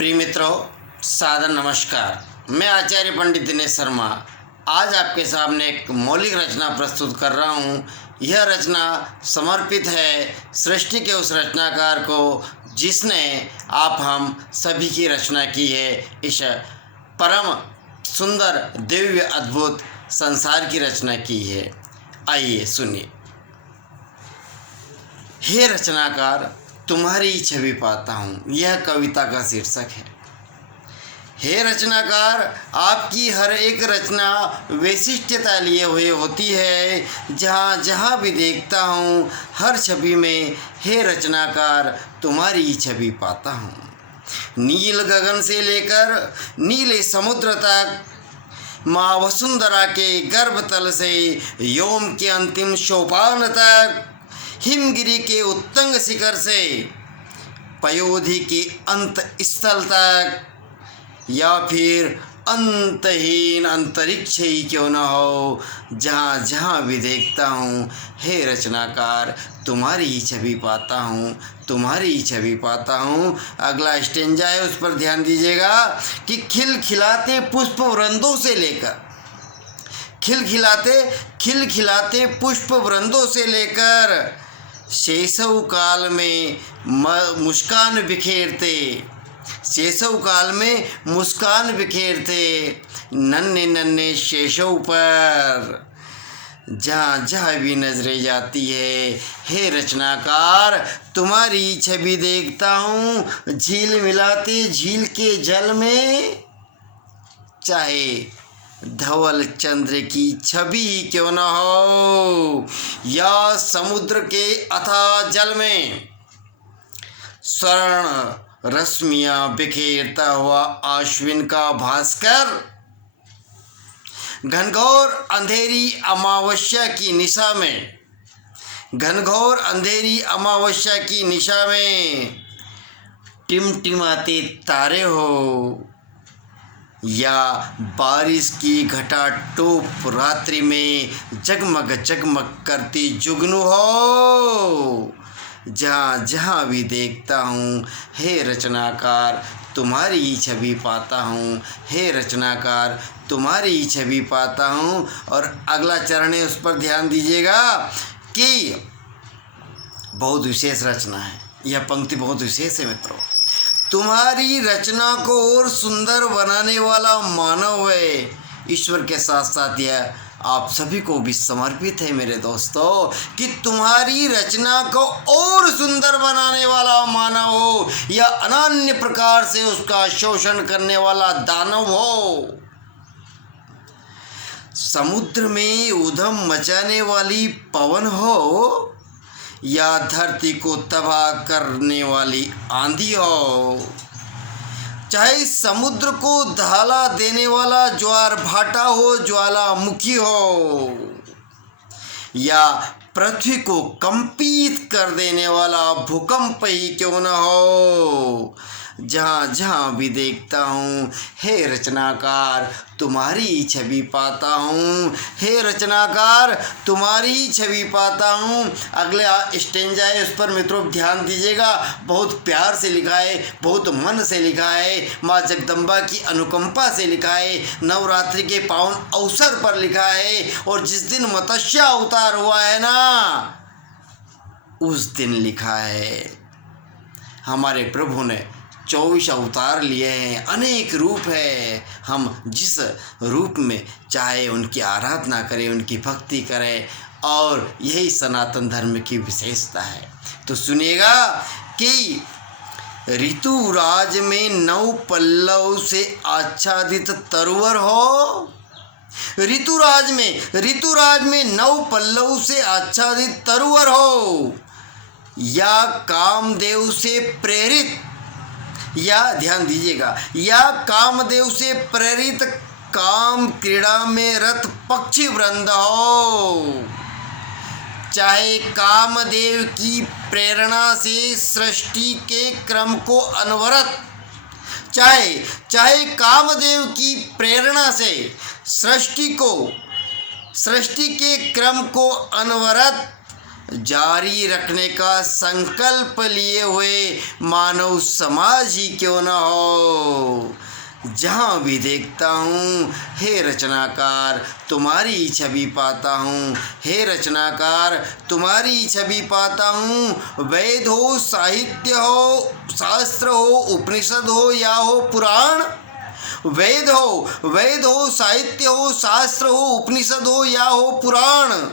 प्रिय मित्रों, सादर नमस्कार। मैं आचार्य पंडित दिनेश शर्मा आज आपके सामने एक मौलिक रचना प्रस्तुत कर रहा हूँ। यह रचना समर्पित है सृष्टि के उस रचनाकार को जिसने आप हम सभी की रचना की है। इस परम सुंदर दिव्य अद्भुत संसार की रचना की है। आइए सुनिए। हे रचनाकार, तुम्हारी छवि पाता हूँ, यह कविता का शीर्षक है। हे रचनाकार, आपकी हर एक रचना वैशिष्ट्यता लिए हुए होती है। जहाँ जहाँ भी देखता हूँ हर छवि में हे रचनाकार तुम्हारी छवि पाता हूँ। नील गगन से लेकर नीले समुद्र तक, माँ वसुंधरा के गर्भतल से योम के अंतिम सोपान तक, हिमगिरी के उत्तंग शिखर से पयोधि के अंत स्थल तक, या फिर अंतहीन अंतरिक्ष ही क्यों न हो, जहाँ जहाँ भी देखता हूँ हे रचनाकार तुम्हारी ही छवि पाता हूँ, तुम्हारी ही छवि पाता हूँ। अगला स्टेंजा है, उस पर ध्यान दीजिएगा कि खिलखिलाते पुष्प वृंदों से लेकर, खिलखिलाते पुष्प वृंदों से लेकर शैशव काल में मुस्कान बिखेरते, शैशव काल में मुस्कान बिखेरते नन्हे नन्हे शैशव पर, जहाँ जहाँ भी नजरें जाती है हे रचनाकार तुम्हारी छवि देखता हूँ। झील मिलाते झील के जल में, चाहे धवल चंद्र की छवि क्यों न हो, या समुद्र के अथाह जल में स्वर्ण रश्मियां बिखेरता हुआ आश्विन का भास्कर, घनघोर अंधेरी अमावस्या की निशा में, घनघोर अंधेरी अमावस्या की निशा में टिमटिमाते तारे हो, या बारिश की घटा टोप रात्रि में जगमग जगमग करती जुगनू हो। जहाँ जहाँ भी देखता हूँ हे रचनाकार तुम्हारी ही छवि पाता हूँ, हे रचनाकार तुम्हारी ही छवि पाता हूँ। और अगला चरण है, उस पर ध्यान दीजिएगा कि बहुत विशेष रचना है। यह पंक्ति बहुत विशेष है मित्रों। तुम्हारी रचना को और सुंदर बनाने वाला मानव है ईश्वर के साथ साथ यह आप सभी को भी समर्पित है मेरे दोस्तों, कि तुम्हारी रचना को और सुंदर बनाने वाला मानव हो या अनन्य प्रकार से उसका शोषण करने वाला दानव हो, समुद्र में उधम मचाने वाली पवन हो या धरती को तबाह करने वाली आंधी हो, चाहे समुद्र को दहला देने वाला ज्वार भाटा हो, ज्वालामुखी हो, या पृथ्वी को कंपित कर देने वाला भूकंप ही क्यों न हो, जहाँ जहाँ भी देखता हूँ हे रचनाकार तुम्हारी ही छवि पाता हूँ, हे रचनाकार तुम्हारी ही छवि पाता हूँ। अगले स्टेंजा है, उस पर मित्रों ध्यान दीजिएगा। बहुत प्यार से लिखा है, बहुत मन से लिखा है, माँ जगदम्बा की अनुकंपा से लिखा है, नवरात्रि के पावन अवसर पर लिखा है। और जिस दिन मत्स्य अवतार हुआ है ना, उस दिन लिखा है। हमारे प्रभु ने 24 अवतार लिए हैं, अनेक रूप है। हम जिस रूप में चाहे उनकी आराधना करें, उनकी भक्ति करें, और यही सनातन धर्म की विशेषता है। तो सुनिएगा कि ऋतुराज में 9 पल्लव से आच्छादित तरुवर हो, ऋतुराज में 9 पल्लव से आच्छादित तरुवर हो, या कामदेव से प्रेरित, या ध्यान दीजिएगा, या कामदेव से प्रेरित काम क्रीड़ा में रत पक्षी वृंद हो, चाहे कामदेव की प्रेरणा से सृष्टि के क्रम को अनवरत, चाहे कामदेव की प्रेरणा से सृष्टि के क्रम को अनवरत जारी रखने का संकल्प लिए हुए मानव समाज ही क्यों न हो। जहाँ भी देखता हूँ हे रचनाकार तुम्हारी छवि पाता हूँ, हे रचनाकार तुम्हारी छवि पाता हूँ। वेद हो, साहित्य हो, शास्त्र हो, उपनिषद हो या हो पुराण, वेद हो, साहित्य हो, शास्त्र हो, उपनिषद हो या हो पुराण,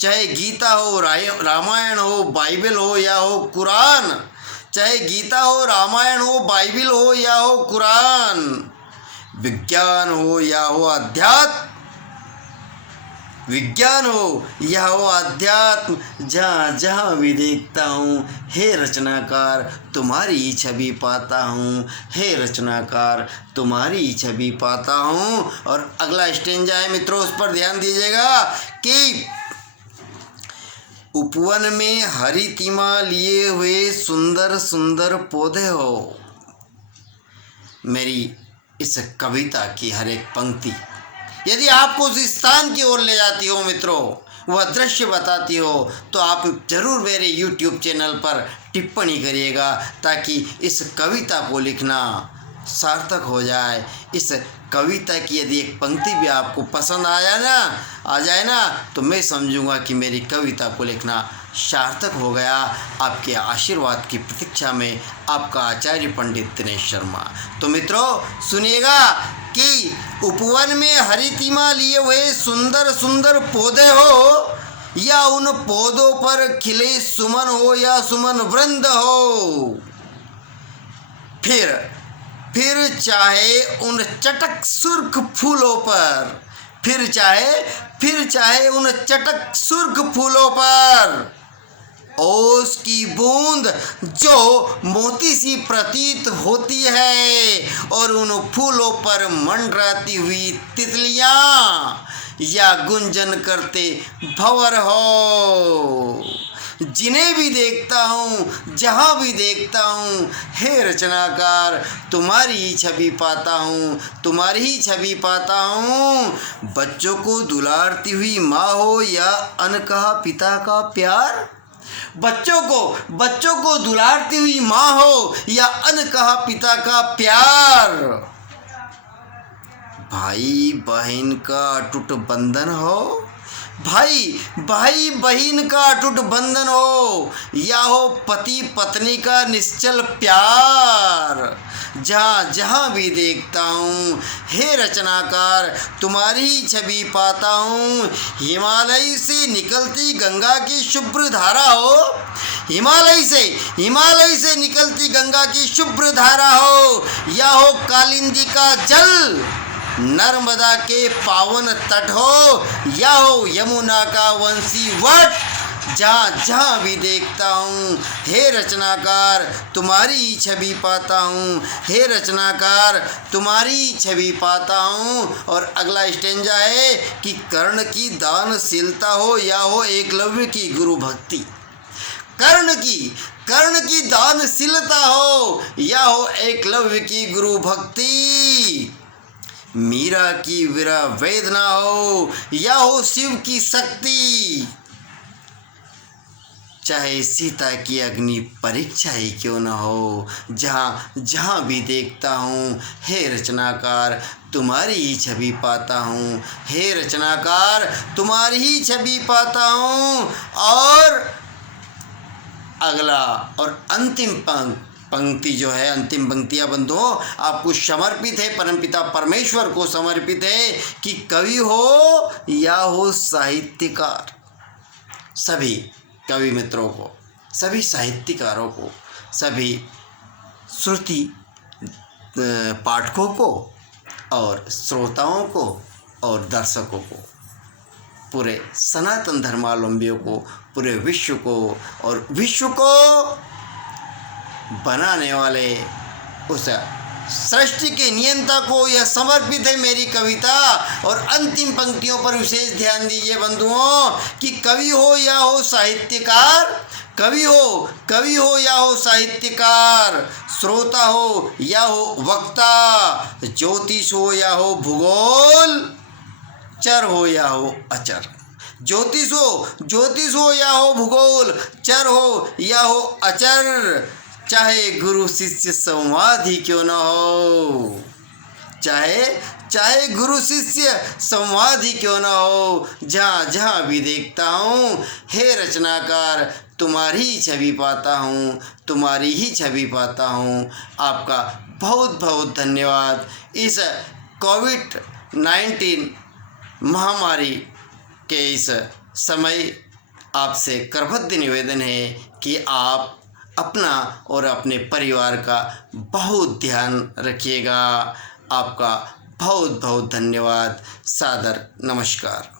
चाहे गीता हो, रामायण हो, बाइबल हो या हो कुरान, चाहे गीता हो, रामायण हो, बाइबल हो या हो कुरान, विज्ञान हो या हो अध्यात्म, विज्ञान हो या हो अध्यात्म, जहाँ जहाँ भी देखता हूँ हे रचनाकार तुम्हारी छवि पाता हूँ, हे रचनाकार तुम्हारी छवि पाता हूँ। और अगला स्टेंजा है मित्रों, उस पर ध्यान दीजिएगा कि उपवन में हरी तिमा लिए हुए सुंदर सुंदर पौधे हो। मेरी इस कविता की हर एक पंक्ति यदि आपको उस स्थान की ओर ले जाती हो मित्रों, वह दृश्य बताती हो, तो आप जरूर मेरे YouTube चैनल पर टिप्पणी करिएगा, ताकि इस कविता को लिखना सार्थक हो जाए। इस कविता की यदि एक पंक्ति भी आपको पसंद आ जाए ना, तो मैं समझूंगा कि मेरी कविता को लिखना सार्थक हो गया। आपके आशीर्वाद की प्रतीक्षा में आपका आचार्य पंडित दिनेश शर्मा। तो मित्रों सुनिएगा कि उपवन में हरी तिमा लिए हुए सुंदर सुंदर पौधे हो, या उन पौधों पर खिले सुमन हो या सुमन वृंद हो, फिर चाहे उन चटक सुर्ख फूलों पर, फिर चाहे उन चटक सुर्ख फूलों पर ओस की बूंद जो मोती सी प्रतीत होती है, और उन फूलों पर मंडराती हुई तितलियां या गुंजन करते भंवर हो। जिन्हें भी देखता हूँ, जहाँ भी देखता हूँ, हे रचनाकार तुम्हारी छवि पाता हूँ, तुम्हारी ही छवि पाता हूँ। बच्चों को दुलारती हुई माँ हो या अनकहा पिता का प्यार, बच्चों को दुलारती हुई माँ हो या अनकहा पिता का प्यार, भाई बहन का अटूट बंधन हो, भाई बहन का अटूट बंधन हो, या हो पति पत्नी का निश्चल प्यार। जहाँ जहाँ भी देखता हूँ हे रचनाकार तुम्हारी छवि पाता हूँ। हिमालय से निकलती गंगा की शुभ्र धारा हो, हिमालय से निकलती गंगा की शुभ्र धारा हो, या हो कालिंदी का जल नर्मदा के पावन तट हो, या हो यमुना का वंशी वट। जहाँ जहाँ भी देखता हूँ हे रचनाकार तुम्हारी छवि पाता हूँ, हे रचनाकार तुम्हारी छवि पाता हूँ। और अगला स्टेंजा है कि कर्ण की दानशीलता हो या हो एकलव्य की गुरु भक्ति, कर्ण की दानशीलता हो या हो एकलव्य की गुरु भक्ति, मीरा की विरह वेदना हो या हो शिव की शक्ति, चाहे सीता की अग्नि परीक्षा ही क्यों न हो। जहाँ जहाँ भी देखता हूँ हे रचनाकार तुम्हारी ही छवि पाता हूँ, हे रचनाकार तुम्हारी ही छवि पाता हूँ। और अगला और अंतिम पंक्ति जो है, अंतिम पंक्तियाँ बंधुओं आपको समर्पित है, परमपिता परमेश्वर को समर्पित है कि कवि हो या हो साहित्यकार, सभी कवि मित्रों को, सभी साहित्यकारों को, सभी श्रुति पाठकों को और श्रोताओं को और दर्शकों को, पूरे सनातन धर्मावलंबियों को, पूरे विश्व को और विश्व को बनाने वाले उस सृष्टि के नियंता को यह समर्पित है मेरी कविता। और अंतिम पंक्तियों पर विशेष ध्यान दीजिए बंधुओं कि कवि हो या हो साहित्यकार, कवि हो या हो साहित्यकार, श्रोता हो या हो वक्ता, ज्योतिष हो या हो भूगोल, चर हो या हो अचर, ज्योतिष हो या हो भूगोल, चर हो या हो अचर, चाहे गुरु शिष्य संवाद ही क्यों न हो, चाहे गुरु शिष्य संवाद ही क्यों न हो, जहाँ जहाँ भी देखता हूँ हे रचनाकार तुम्हारी ही छवि पाता हूँ, तुम्हारी ही छवि पाता हूँ। आपका बहुत बहुत धन्यवाद। इस कोविड-19 महामारी के इस समय आपसे करबद्ध निवेदन है कि आप अपना और अपने परिवार का बहुत ध्यान रखिएगा। आपका बहुत बहुत धन्यवाद। सादर नमस्कार।